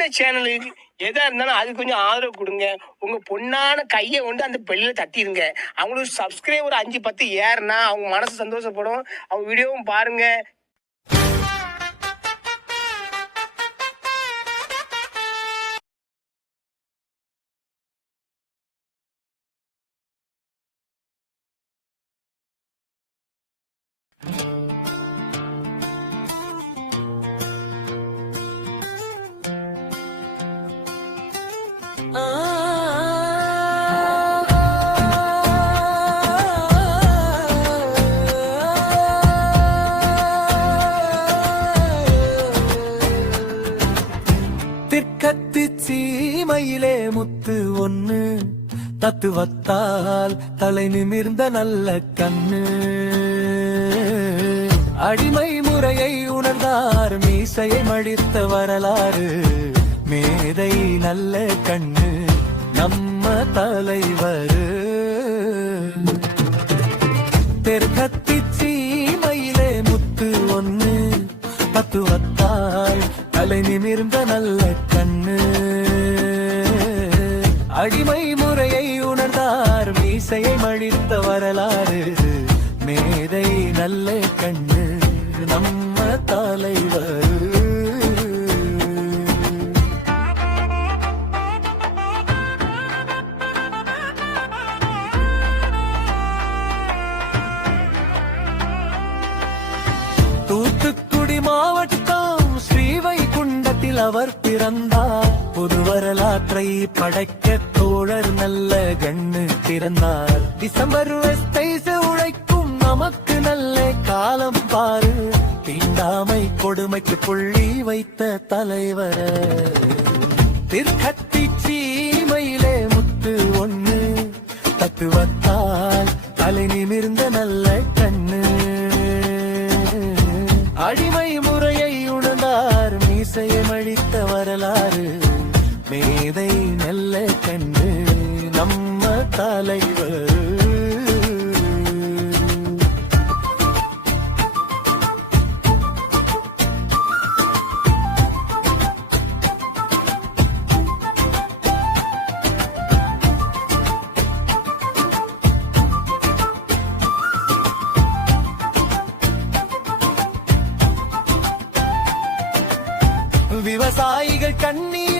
சின்ன சேனலுக்கு எதா இருந்தாலும் அது கொஞ்சம் ஆதரவு கொடுங்க. உங்க பொண்ணான கையை கொண்டு அந்த பெல்லில் தட்டிடுங்க. அவங்களுக்கு சப்ஸ்கிரைபர் 5-10 ஏறுனா அவங்க மனசு சந்தோஷப்படும். அவங்க வீடியோவும் பாருங்க. திற்கத்து சீமையிலே முத்து ஒண்ணு தத்துவத்தால் தலை நிமிர்ந்த நல்ல கண்ணு அடிமை முறையை உணர்ந்தார் மீசையை மடித்த வரலாறு மேதை நல்ல கண்ணு நம்ம தலைவர் தெற்கத்தி சீமையிலே முத்து ஒண்ணு தத்துவத்தால் தலை நிமிர்ந்த நல்ல கண்ணு அடிமை முறையை உணர்ந்தார் மீசையை மடித்த வரலாறு மேதை நல்ல கண்ணு நம்ம தலைவர் தூத்துக்குடி மாவட்டம் ஸ்ரீவைகுண்டத்தில் அவர் பிறந்தார். புது வரலாற்றை படைக்க தோழர் நல்ல கண்ணு பிறந்தார். டிசம்பர் உழைக்கும் நமக்கு நல்ல காலம் பாரு தீண்டாமை கொடுமைக்கு புள்ளி வைத்த தலைவர் திருக்கத்தி சீமையிலே முத்து ஒண்ணு தத்துவத்தால் தலை நிமிர்ந்த நல்ல கண்ணு அடிமை முறையை உணர்ந்தார் மீசையை மடித்த வரலாறு மேதை நல்ல கண்ணு நம்ம தலைவர் விவசாயிகள் கண்